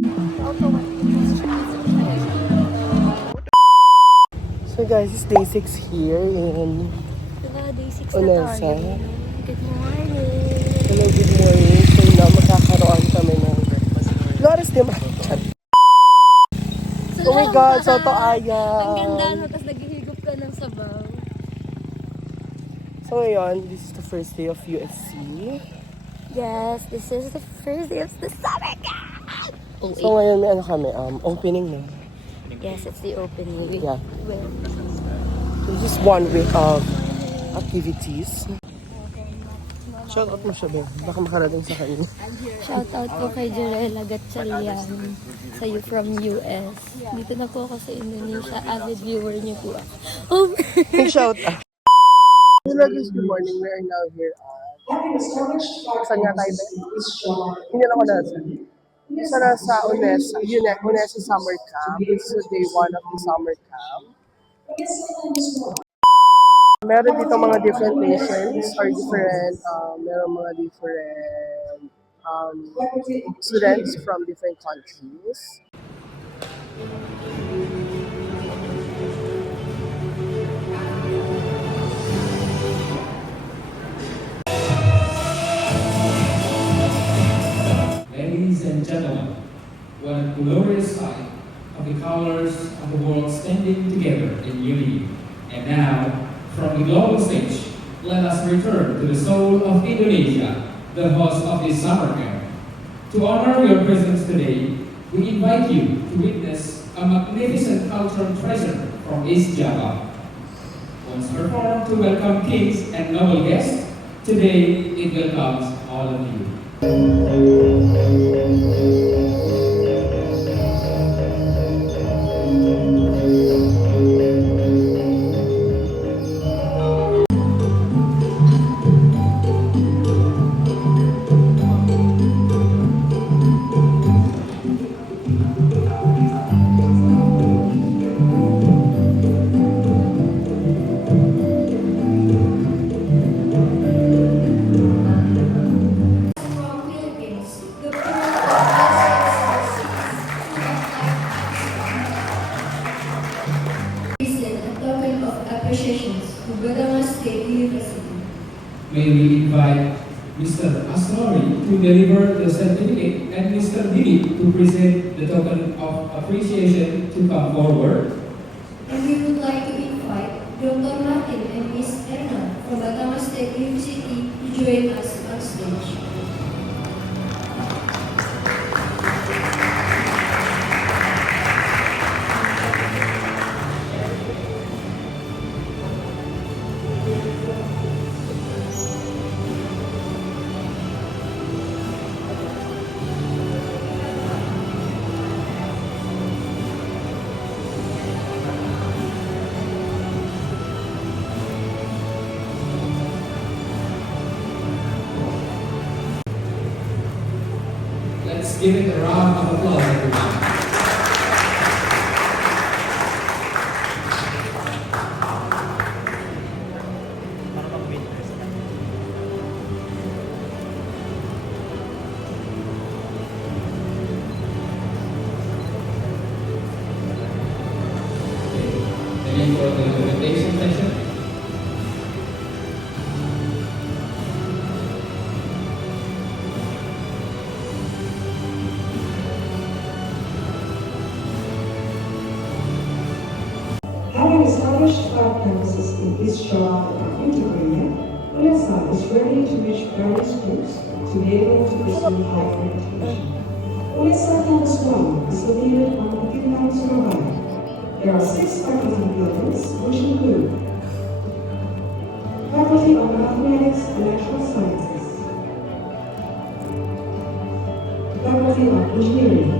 So guys, it's day 6 here in Day 6 na Onesa. tayo. Good morning! Hello, good morning. So na magkakaroon kami ng breakfast. Loras di ba? Oh my God, soto ayam. Ang ganda no, tapos naghihigop ka ng sabaw. So ngayon, this is the first day of USC. Yes, this is the first day of the summer camp! Oh, So ngayon may ano kami, opening na. yes, it's the opening. Yeah. Well, This is 1 week of activities. Shout out mo siya, Ben. Baka makarating sa kanya. shout out po kay Jarela Gatchalian sa you from US. Dito na po ako sa Indonesia. Avid viewer niyo po ako. Oh, Shout out. Hello guys, good morning. We are now here at... Saan nga tayo, Ben? Hindi na ako nasa. Isa na sa Onesa. Onesa Summer Camp. This is day 1 of the summer camp. Meron dito mga different nations or different, meron mga different students from different countries. Ladies and gentlemen, what a glorious sight of the colors of the world standing together in unity. And now, from the global stage, let us return to the soul of Indonesia, the host of this summer camp. To honor your presence today, we invite you to witness a magnificent cultural treasure from East Java. Once performed to welcome kings and noble guests, today it welcomes all of you. May we invite Mr. Asrori to deliver the certificate and Mr. Didi to present the token of appreciation to come forward. And we would like to invite Dr. Martin and Ms. Erna from Batam State University to join us on stage. Let's give it a round of applause, everyone. Ready for the presentation session? Having established our premises in East Java and Integrated, UNESA is ready to reach various schools to be able to pursue higher education. UNESA Campus 1 is located on Bukit Tinggi, Surabaya. There are 6 faculty buildings, which include Faculty of Mathematics and Natural Sciences, Faculty of Engineering,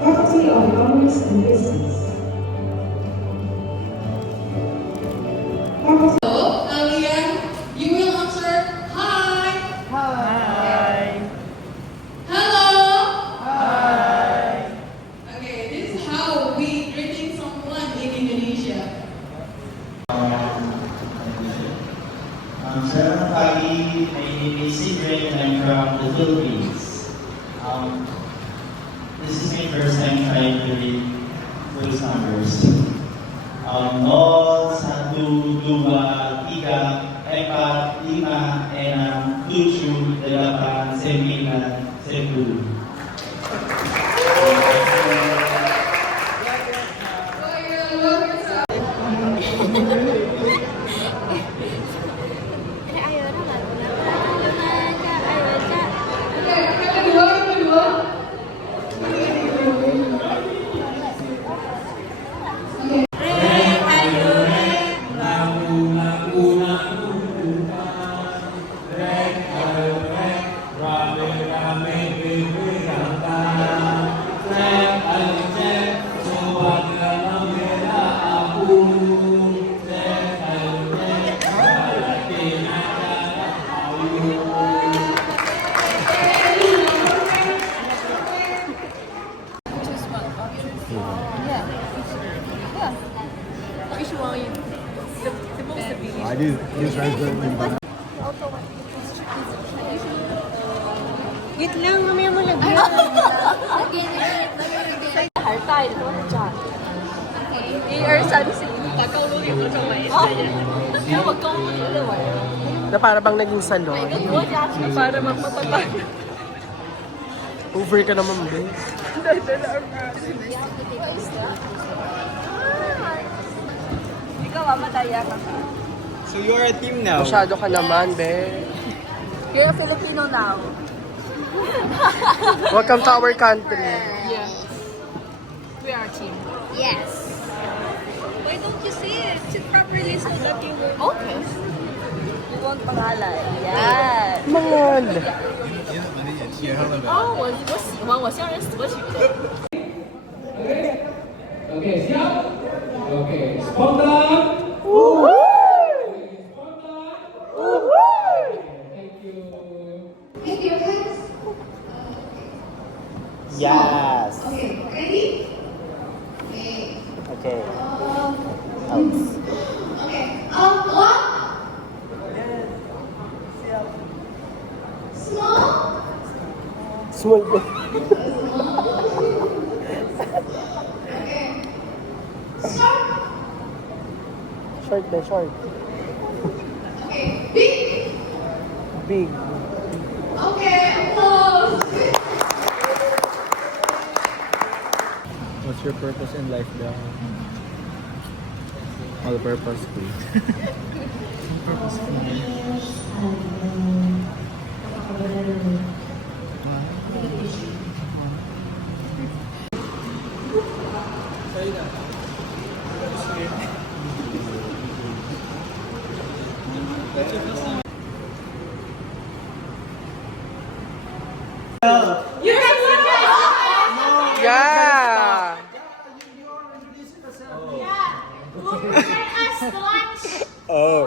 Faculty of Economics and Business. Faculty Kalian, you will answer hi. Hi! Hello. Hi. Okay, this is how we greeting someone in Indonesia. Selamat pagi, my name is Sigrid and I'm from the Philippines. This is my first time trying to read those numbers. Nol, satu, dua, tiga, empat, lima, enam, tujuh, delapan, sembilan, sepuluh. Ayaw naman. Ayaw na. Yang kedua. Wait lang, mamaya mo lang. Hartay, ito na dyan. AR sabi si Tita, kaulo yung ito may isa yan. Kaya wag kang ulaway. Na para bang naging salon. Para magpapatay. Over ka naman, be. Ikaw, madaya ka. So you are a team now. Masyado ka naman, be. Kaya Filipino now. Welcome to our country. Yes. We are a team. Yes. Why don't you say it properly so that you will... Okay. You want pangalan. Yan. Mangal. 我向人索取的。 Okay, siap? Okay, spontan. Thank you. Lift your hands. Yes. Okay, ready? Okay. Okay. Okay. One. Small. Small be. Okay. Start. Short be, short. Okay. Big. Big. Okay. Close. What's your purpose in life, Dad? All purpose, please. Yeah. Oh.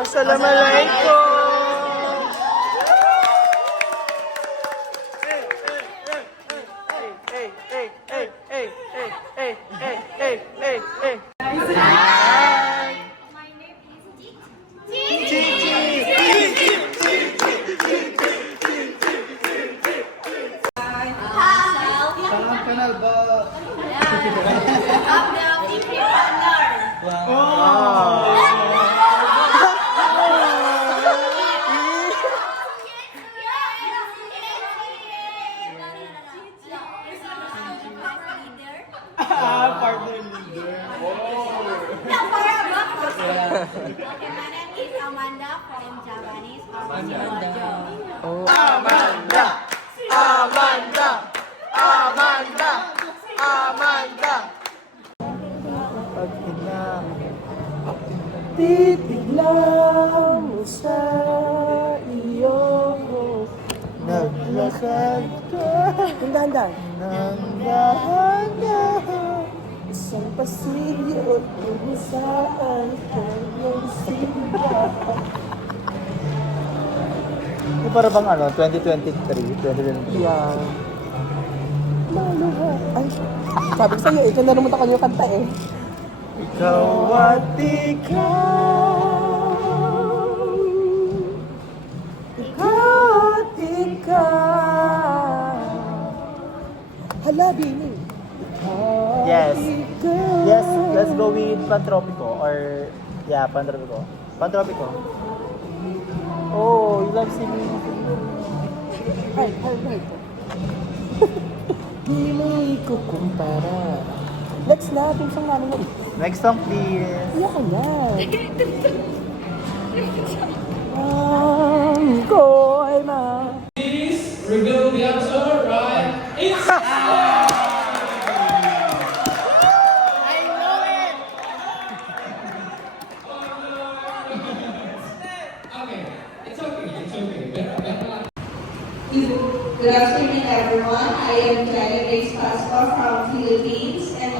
Assalamualaikum. Okay, my name is Amanda from Japanese Amanda. Oh, Amanda. Amanda. Amanda. Amanda. Pag ina. Titignan mo sa iyo. Naglakad ka. Dandan. Nang dahan-dahan. Isang pasilyo. Kung saan kanyang simbahan. Para bang 2023? 2023. Yeah. Maluha. Ay, sabi ko sa'yo, ikaw na naman ako yung kanta eh. Ikaw at ikaw. Ikaw at ikaw. Hala, Bini. Yes. Yes, let's go with Pantropico or yeah, Pantropico. Pantropico. Oh, you love singing. Hi. Hindi mo ikukumpara. Let's na, yung song namin yun. Next song, please. Iyak ka na. Ko ay ma. Please reveal the answer, right? It's okay. It's okay. Better. Good afternoon, everyone. I am Jenny Grace Pasqua from Philippines, and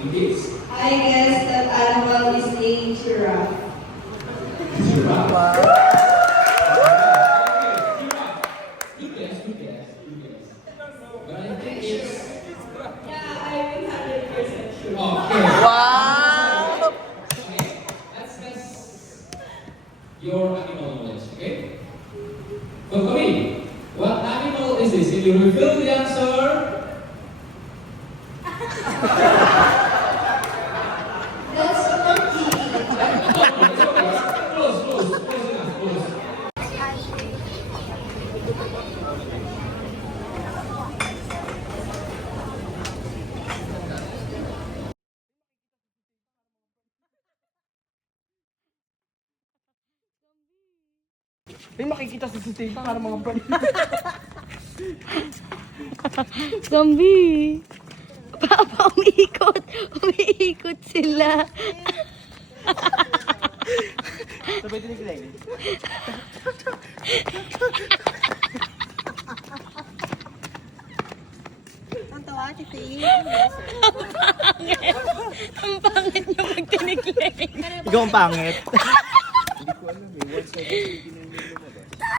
Please. I guess that animal is a giraffe. Good guess. But I think it's Yeah, I'm 100% sure. okay. Wow! Okay. That's your animal knowledge, okay? But for me, what animal is this? If you reveal the answer, That's monkey. close enough. May makikita sa stage ka ng mga brand. Zombie! Papa, umiikot sila. Sabay tinig-leg. Ang pangit niyo pag tiniglig. Ikaw ang pangit. Hindi ko alam eh. What's